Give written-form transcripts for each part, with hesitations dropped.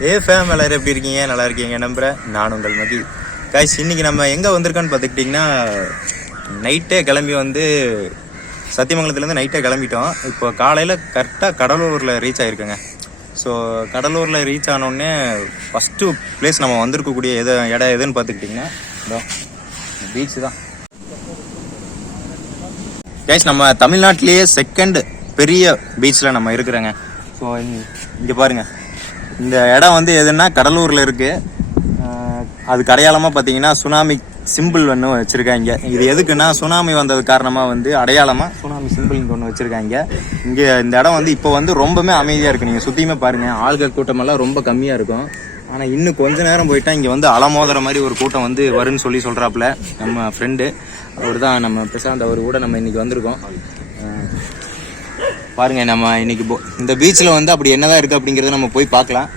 Fame எல்லாரும் எப்படி இருக்கீங்க? நல்லா இருக்கீங்க நம்புகிறேன். நான் உங்கள் மதி. கைஸ், இன்றைக்கி நம்ம எங்கே வந்திருக்கோன்னு பார்த்துக்கிட்டிங்கன்னா, நைட்டே கிளம்பி வந்து சத்தியமங்கலத்துலேருந்து நைட்டே கிளம்பிட்டோம். இப்போ காலையில் கரெக்டாக கடலூரில் ரீச் ஆகிருக்குங்க. ஸோ கடலூரில் ரீச் ஆனோடனே ஃபஸ்ட்டு பிளேஸ் நம்ம வந்திருக்கக்கூடிய இடம் எதுன்னு பார்த்துக்கிட்டிங்கன்னா இதோ பீச்சு தான். கைஸ், நம்ம தமிழ்நாட்டிலேயே செகண்ட் பெரிய பீச்சில் நம்ம இருக்கிறோங்க. ஸோ இங்கே பாருங்கள், இந்த இடம் வந்து எதுன்னா கடலூரில் இருக்குது. அதுக்கு அடையாளமாக பார்த்தீங்கன்னா சுனாமி சிம்பிள் ஒன்று வச்சுருக்காங்க. இது எதுக்குன்னா சுனாமி வந்தது காரணமாக வந்து அடையாளமாக சுனாமி சிம்பிள்னு ஒன்று வச்சுருக்காங்க. இங்கே இந்த இடம் வந்து இப்போ வந்து ரொம்பவே அமைதியாக இருக்குது. நீங்கள் சுற்றியுமே பாருங்கள், ஆள்கள் கூட்டமெல்லாம் ரொம்ப கம்மியாக இருக்கும். ஆனால் இன்னும் கொஞ்ச நேரம் போயிட்டால் இங்கே வந்து அலமோதுற மாதிரி ஒரு கூட்டம் வந்து வருன்னு சொல்லி சொல்கிறாப்புல நம்ம ஃப்ரெண்டு. அவர் தான் நம்ம பிரசாந்த். அவர் கூட நம்ம இன்றைக்கி வந்திருக்கோம். பாருங்கள், நம்ம இன்றைக்கி இந்த பீச்சில் வந்து அப்படி என்னதான் இருக்குது அப்படிங்கிறத நம்ம போய் பார்க்கலாம்.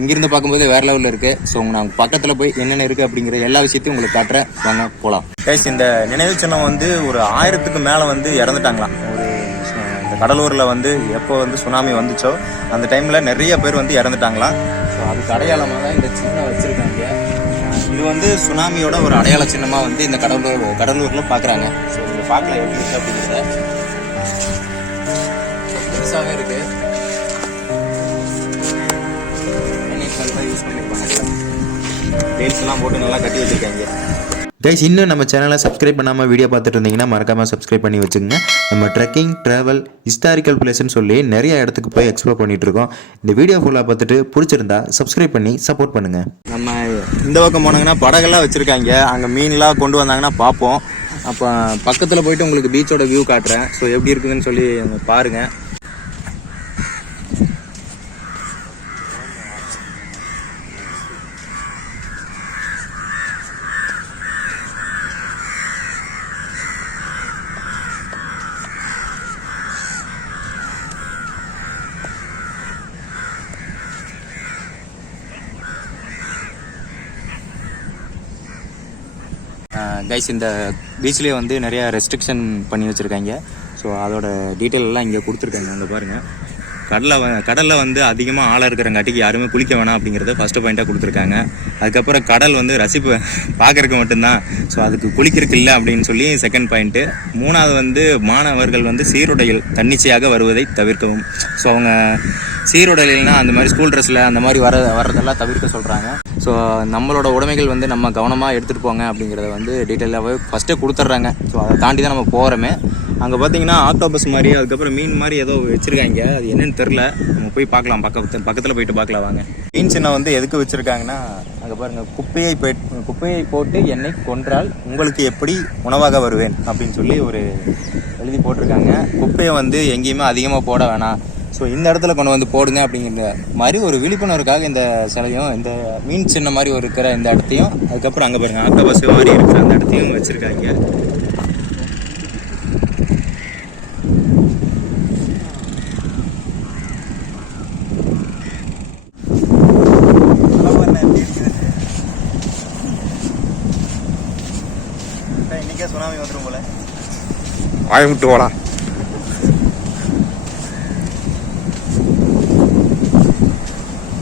இங்கிருந்து பார்க்கும்போது வேறு லெவலில் இருக்குது. ஸோ நாங்கள் பக்கத்தில் போய் என்னென்ன இருக்குது அப்படிங்கிற எல்லா விஷயத்தையும் உங்களுக்கு காட்டுறேன், வாங்க போகலாம். கைஸ், இந்த நினைவு சின்னம் வந்து ஒரு 1000க்கு மேலே வந்து இறந்துட்டாங்களாம். இந்த கடலூரில் வந்து எப்போ வந்து சுனாமி வந்துச்சோ அந்த டைமில் நிறைய பேர் வந்து இறந்துட்டாங்களாம். ஸோ அதுக்கு அடையாளமாக தான் இந்த சின்னம் வச்சுருக்காங்க. இது வந்து சுனாமியோட ஒரு அடையாள சின்னமாக வந்து இந்த கடலூரில் பார்க்குறாங்க. ஸோ இங்கே பார்க்கலாம் எப்படி இருக்குது அப்படிங்கிறத. பெருசாகவே இருக்குது. டைல்ஸ்லாம் போட்டு நல்லா கட்டி வச்சுருக்காங்க. கைஸ், இன்னும் நம்ம சேனலை சப்ஸ்கிரைப் பண்ணாமல் வீடியோ பார்த்துட்டு இருந்தீங்கன்னா மறக்காமல் சப்ஸ்கிரைப் பண்ணி வச்சுக்கோங்க. நம்ம ட்ரெக்கிங், ட்ராவல், ஹிஸ்டாரிக்கல் பிளேஸ்ன்னு சொல்லி நிறைய இடத்துக்கு போய் எக்ஸ்ப்ளோர் பண்ணிகிட்ருக்கோம். இந்த வீடியோ ஃபுல்லாக பார்த்துட்டு பிடிச்சிருந்தா சப்ஸ்கிரைப் பண்ணி சப்போர்ட் பண்ணுங்கள். நம்ம இந்த பக்கம் போனாங்கன்னா படகெல்லாம் வச்சுருக்காங்க. அங்கே மீன்லாம் கொண்டு வந்தாங்கன்னா பார்ப்போம். அப்போ பக்கத்தில் போயிட்டு உங்களுக்கு பீச்சோட வியூ காட்டுறேன். ஸோ எப்படி இருக்குதுன்னு சொல்லி பாருங்கள். கைஸ், இந்த பீச்லேயே வந்து நிறையா ரெஸ்ட்ரிக்ஷன் பண்ணி வச்சுருக்காங்க. ஸோ அதோட டீட்டெயில் எல்லாம் இங்கே கொடுத்துருக்காங்க. அங்கே பாருங்கள், கடலில் வந்து அதிகமாக ஆளாக இருக்கிறங்காட்டிக்கு யாருமே குளிக்க வேணாம் அப்படிங்கிறத ஃபஸ்ட்டு பாயிண்ட்டாக கொடுத்துருக்காங்க. அதுக்கப்புறம் கடல் வந்து பார்க்குறதுக்கு மட்டும்தான். ஸோ அதுக்கு குளிக்கிறதுக்கு இல்லை அப்படின்னு சொல்லி செகண்ட் பாயிண்ட்டு. மூணாவது வந்து மாணவர்கள் வந்து சீருடையில் தன்னிச்சையாக வருவதை தவிர்க்கவும். ஸோ அவங்க சீருடையில்னா அந்த மாதிரி ஸ்கூல் ட்ரெஸ்ஸில் அந்த மாதிரி வர்றதெல்லாம் தவிர்க்க சொல்கிறாங்க. ஸோ நம்மளோட உடைமைகள் வந்து நம்ம கவனமாக எடுத்துகிட்டு போங்க அப்படிங்கிறத வந்து டீட்டெயிலாகவே ஃபஸ்ட்டே கொடுத்துட்றாங்க. ஸோ அதை தாண்டி தான் நம்ம போகிறோமே. அங்கே பார்த்தீங்கன்னா ஆக்டோபஸ் மாதிரி, அதுக்கப்புறம் மீன் மாதிரி ஏதோ வச்சுருக்காங்க. அது என்னென்னு தெரில. நம்ம போய் பார்க்கலாம், பக்கத்தில் போயிட்டு பார்க்கலாம் வாங்க. மீன் சின்னம் வந்து எதுக்கு வச்சுருக்காங்கன்னா, அங்கே பாருங்கள், குப்பையை போட்டு என்னை கொன்றால் உங்களுக்கு எப்படி உணவாக வருவேன் அப்படின்னு சொல்லி ஒரு எழுதி போட்டிருக்காங்க. குப்பையை வந்து எங்கேயுமே அதிகமாக போட வேணாம், ஸோ இந்த இடத்துல கொண்டு வந்து போடுங்க அப்படிங்கிற மாதிரி ஒரு விழிப்புணர்வுக்காக இந்த சிலையும் இந்த மீன் சின்ன மாதிரி ஒரு இருக்கிற இந்த இடத்தையும், அதுக்கப்புறம் அங்கே பாருங்கள் ஆக்டோபஸ் மாதிரி இருக்கிற அந்த இடத்தையும் வச்சுருக்காங்க. இன்னைக்கே சுனாமி வந்துடும் போல. வாயமுட்டு போடா.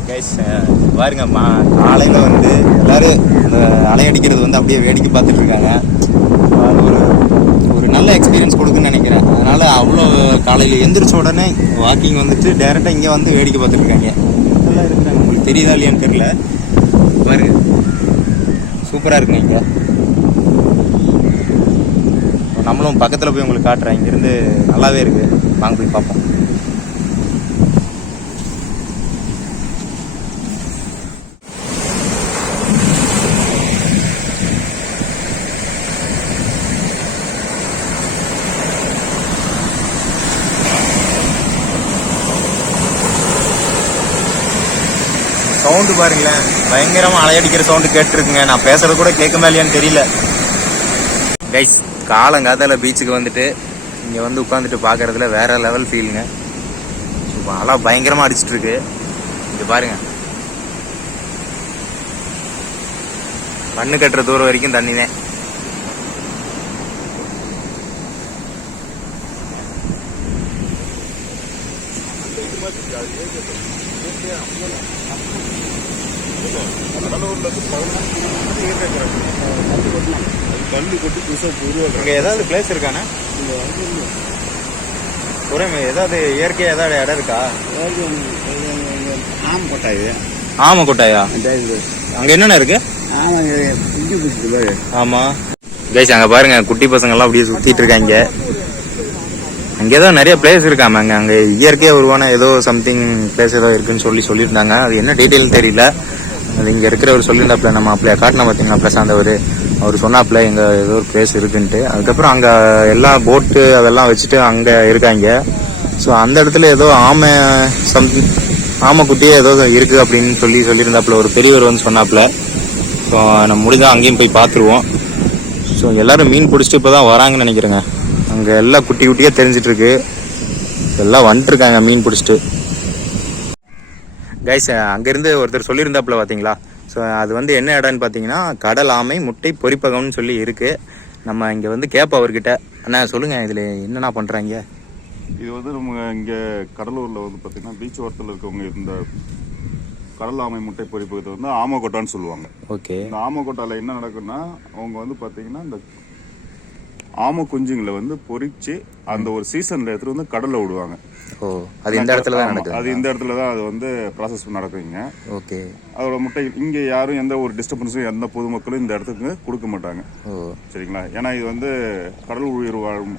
கைஸ், பாருங்க, காலையில் வந்து எல்லோரும் இந்த அலையடிக்கிறது வந்து அப்படியே வேடிக்கை பார்த்துட்டு இருக்காங்க. அது ஒரு நல்ல எக்ஸ்பீரியன்ஸ் கொடுக்குன்னு நினைக்கிறேன். அதனால் அவ்வளோ காலையில் எந்திரிச்ச உடனே வாக்கிங் வந்துட்டு டேரெக்டாக இங்கே வந்து வேடிக்கை பார்த்துட்டு இருக்காங்க. இதெல்லாம் இருக்கிறாங்க. உங்களுக்கு தெரியுதா இல்லையான்னு தெரியல. பாருங்க, சூப்பராக இருக்குங்க. இங்கே நம்மளும் பக்கத்தில் போய் உங்களுக்கு காட்டுறேன். இங்கேருந்து நல்லாவே இருக்குது. வாங்க போய் பார்ப்போம். சவுண்டு பாருங்களேன், பயங்கரமாக அலையடிக்கிற சவுண்டு கேட்டுருக்குங்க. நான் பேசுறது கூட கேட்குமா இல்லையான்னு தெரியல. கைஸ், காலங்காத்தால பீச்சுக்கு வந்துட்டு இங்கே வந்து உட்காந்துட்டு பார்க்குறதுல வேறு லெவல் ஃபீலுங்க. ஸோ அலை பயங்கரமாக அடிச்சிட்ருக்கு. இங்கே பாருங்கள், மண்ணு கட்டுற தூரம் வரைக்கும் தண்ணி தான். கல்லு கொட்டி புதுசாக உருவாக்குறாங்க. இங்கே ஏதாவது பிளேஸ் இருக்காண்ணா? ஏதாவது இயற்கையாக ஏதாவது இடம் இருக்கா? ஆம் கொட்டாய். ஆமா கொட்டாயா? அங்கே என்னென்ன இருக்கு? ஆமா கைஸ், அங்கே பாருங்க குட்டி பசங்கள்லாம் அப்படியே சுற்றிட்டு இருக்காங்க. அங்கே ஏதோ நிறைய பிளேஸ் இருக்காம அங்கே இயற்கையாக உருவான ஏதோ சம்திங் பிளேஸ் ஏதோ இருக்குன்னு சொல்லியிருந்தாங்க. அது என்ன டீட்டெயில் தெரியல. அது இங்கே இருக்கிறவர் சொல்லியிருந்தாப்புல, நம்ம அப்படியே காட்டினா பார்த்தீங்களா பிரசாந்த் அவர் சொன்னாப்புல இங்கே ஏதோ ஒரு பிளேஸ் இருக்குன்ட்டு. அதுக்கப்புறம் அங்கே எல்லாம் போட்டு அதெல்லாம் வச்சுட்டு அங்கே இருக்காங்க. ஸோ அந்த இடத்துல ஏதோ ஆமைக்குட்டியே ஏதோ இருக்குது அப்படின்னு சொல்லியிருந்தாப்புல ஒரு பெரியவர் வந்து சொன்னாப்புல. ஸோ நம்ம முடிஞ்சால் அங்கேயும் போய் பார்த்துருவோம். ஸோ எல்லோரும் மீன் பிடிச்சிட்டு இப்போ தான் வராங்கன்னு நினைக்கிறேங்க. அங்கே எல்லாம் குட்டி குட்டியாக தெரிஞ்சிட்ருக்கு. எல்லாம் வந்துட்டுருக்காங்க மீன் பிடிச்சிட்டு. கைஸ், அங்கேருந்து ஒருத்தர் சொல்லியிருந்தாப்புல பார்த்தீங்களா? ஸோ அது வந்து என்ன இடம்னு பார்த்தீங்கன்னா கடல் ஆமை முட்டை பொரிப்பகம்னு சொல்லி இருக்குது. நம்ம இங்கே வந்து கேட்போம் அவர்கிட்ட. அண்ணா சொல்லுங்கள், இதில் என்னென்ன பண்ணுறாங்க? இது வந்து நம்ம இங்கே கடலூரில் வந்து பார்த்தீங்கன்னா பீச் ஓரத்தில் இருக்கவங்க இந்த கடல் ஆமை முட்டை பொரிப்பகத்தை வந்து ஆமக்கொட்டான்னு சொல்லுவாங்க. ஓகே. இந்த ஆமக்கொட்டாவில் என்ன நடக்குன்னா, அவங்க வந்து பார்த்தீங்கன்னா இந்த ஆமை குஞ்சுங்களை வந்து பொரிச்சு அந்த ஒரு சீசன்ல எடுத்துட்டு வந்து கடல்ல விடுவாங்க. ஓ, அது இந்த இடத்துல தான் நடக்குது? அது இந்த இடத்துல தான் அது வந்து ப்ராசஸ் நடக்குங்க. ஓகே. அதோட முட்டை இங்கே யாரும் எந்த ஒரு டிஸ்டர்பன்ஸும் எந்த பொதுமக்களும் இந்த இடத்துக்கு கொடுக்க மாட்டாங்க. ஓ, சரிங்களா? ஏன்னா இது வந்து கடல் உயிர் வாழும்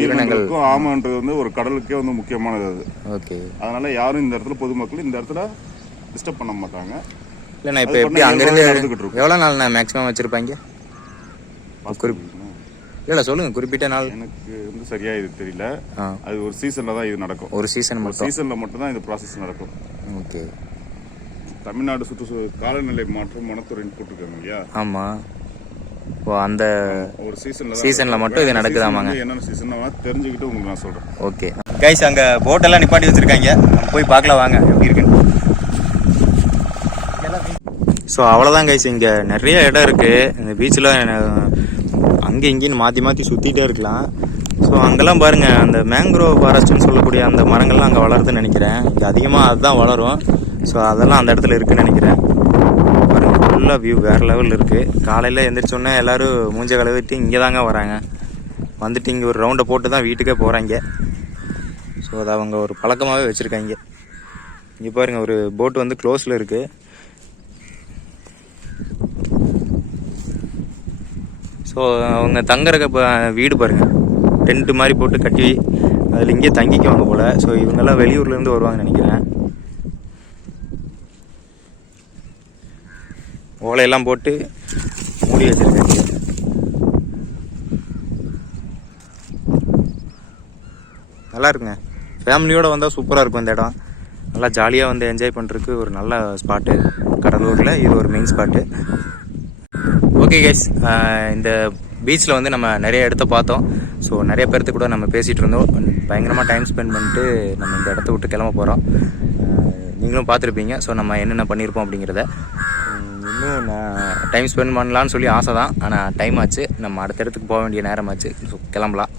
உயிரினங்களுக்கும் ஆமைன்றது வந்து ஒரு கடலுக்கே வந்து முக்கியமானது அது. ஓகே. அதனால யாரும் இந்த இடத்துல பொதுமக்கள் இந்த இடத்துல டிஸ்டர்ப் பண்ண மாட்டாங்க. இல்லை, நான் இப்போ எப்படி அங்கேருந்து எவ்வளோ நாள் நான் மேக்ஸிமம் வச்சுருப்பாங்க? இல்லை சொல்லுங்கள், குறிப்பிட்ட நாள் எனக்கு வந்து சரியா இது தெரியல. அது ஒரு சீசன்ல தான் இது நடக்கும். ஒரு சீசன்ல மட்டும் தான் இந்த ப்ராசஸ் நடக்கும். ஓகே. தமிழ்நாடு காலநிலை மாற்றம் வனத்துறைன்னு போட்டிருக்காங்க இல்லையா? ஆமா. ஓ, அந்த ஒரு சீசன்ல மட்டும் இது நடக்குதாமாங்க? என்னென்ன சீசன் தெரிஞ்சுக்கிட்டு உங்களுக்கு நான் சொல்றேன். ஓகே கைஸ், அங்கே போட்டெல்லாம் நிப்பாட்டி வச்சிருக்காங்க. நம்ம போய் பார்க்கலாம் வாங்க எப்படி இருக்குன்னு. ஸோ அவ்வளோதான் கைஸ், இங்கே நிறைய இடம் இருக்குது. இந்த பீச்சில் அங்கே இங்கேன்னு மாற்றி சுற்றிட்டே இருக்கலாம். ஸோ அங்கெல்லாம் பாருங்கள், அந்த மேங்க்ரோவ் ஃபாரஸ்ட்னு சொல்லக்கூடிய அந்த மரங்கள்லாம் அங்கே வளருதுன்னு நினைக்கிறேன். இங்கே அதிகமாக அதுதான் வளரும். ஸோ அதெல்லாம் அந்த இடத்துல இருக்குதுன்னு நினைக்கிறேன். பாருங்கள், ஃபுல்லாக வியூ வேறு லெவலில் இருக்குது. காலையில் எழுந்திரிச்சோன்னே எல்லோரும் மூஞ்ச கழுவிட்டு இங்கே தாங்க வராங்க. வந்துட்டு இங்கே ஒரு ரவுண்டை போட்டு தான் வீட்டுக்கே போகிறாங்க. ஸோ அதை அவங்க ஒரு பழக்கமாகவே வச்சுருக்காங்க. இங்கே பாருங்கள், ஒரு போட்டு வந்து க்ளோஸில் இருக்குது. ஸோ அவங்க தங்குறக்க இப்போ வீடு பாருங்கள், டென்ட்டு மாதிரி போட்டு கட்டி அதில் இங்கேயே தங்கிக்குவாங்க போல். ஸோ இவங்கெல்லாம் வெளியூர்லேருந்து வருவாங்கன்னு நினைக்கிறேன். ஓலையெல்லாம் போட்டு மூடி வச்சுருக்காங்க. நல்லா இருக்குங்க. ஃபேமிலியோடு வந்தால் சூப்பராக இருக்கும் இந்த இடம். நல்லா ஜாலியாக வந்து என்ஜாய் பண்ணுறதுக்கு ஒரு நல்ல ஸ்பாட்டு கடலூரில். இது ஒரு மெயின் ஸ்பாட்டு. ஓகே கைஸ், இந்த பீச்சில் வந்து நம்ம நிறைய இடத்த பார்த்தோம். ஸோ நிறைய பேர்த்து கூட நம்ம பேசிகிட்டு இருந்தோம். பயங்கரமாக டைம் ஸ்பெண்ட் பண்ணிட்டு நம்ம இந்த இடத்த விட்டு கிளம்ப போகிறோம். நீங்களும் பார்த்துருப்பீங்க. ஸோ நம்ம என்னென்ன பண்ணியிருப்போம் அப்படிங்கிறத. இன்னும் நான் டைம் ஸ்பெண்ட் பண்ணலான்னு சொல்லி ஆசை தான். ஆனால் டைம் ஆச்சு. நம்ம அடுத்த இடத்துக்கு போக வேண்டிய நேரம் ஆச்சு. ஸோ கிளம்பலாம்.